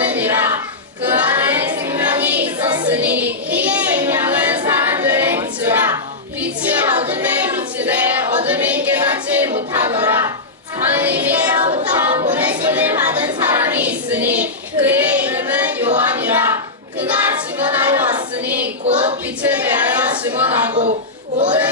없느니라. 그 안에 생명이 있었으니 이 생명은 사람들의 빛이라. 빛이 어둠에 비치되 어둠이 깨닫지 못하더라. 하나님께로부터 보내심을 받은 사람이 있으니 그의 이름은 요한이라. 그가 증언하러 왔으니 곧 빛에 대하여 증언하고 모든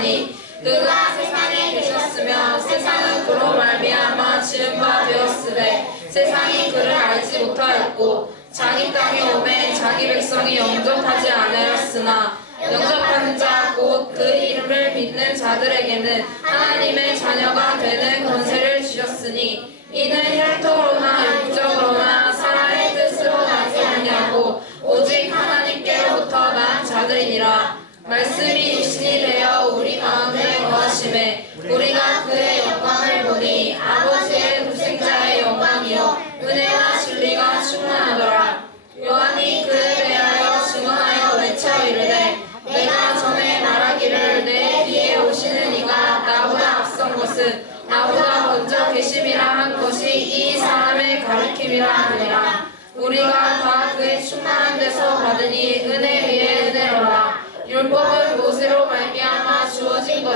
있었나니 그가 세상에 계셨으며 세상은 그로 말미암아 지은 바 되었으되 세상이 그를 알지 못하였고 자기 땅에 오매 자기 백성이 영접하지 않으였으나 영접하는 자 곧 그 이름을 믿는 자들에게는 하나님의 자녀가 되는 권세를 주셨으니 이는 혈통으로나 육적으로나 사람의 뜻으로 나지 아니하고 오직 하나님께로부터 난 자들이니라. 말씀이 하심에 우리가 그의 영광을 보니 아버지의 불생자의 영광이요. 은혜와 진리가 충만하더라. 요한이 그에 대하여 증언하여 외쳐 이르되 내가 전에 말하기를 내 뒤에 오시는 이가 나보다 앞선 것은 나보다 먼저 계심이라 한 것이 이 사람의 가르침이라 하니라. 우리가 다 그의 충만한 데서 받으니 은혜 위에 은혜로라. 율법은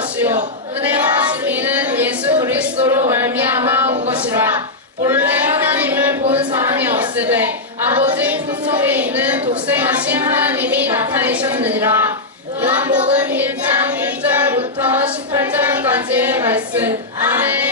것이요 은혜와 진리는 예수 그리스도로 말미암아 온 것이라. 본래 하나님을 본 사람이 없으되 아버지 품속에 있는 독생하신 하나님이 나타내셨느니라. 요한복음 1장 1절부터 18절까지의 말씀. 아멘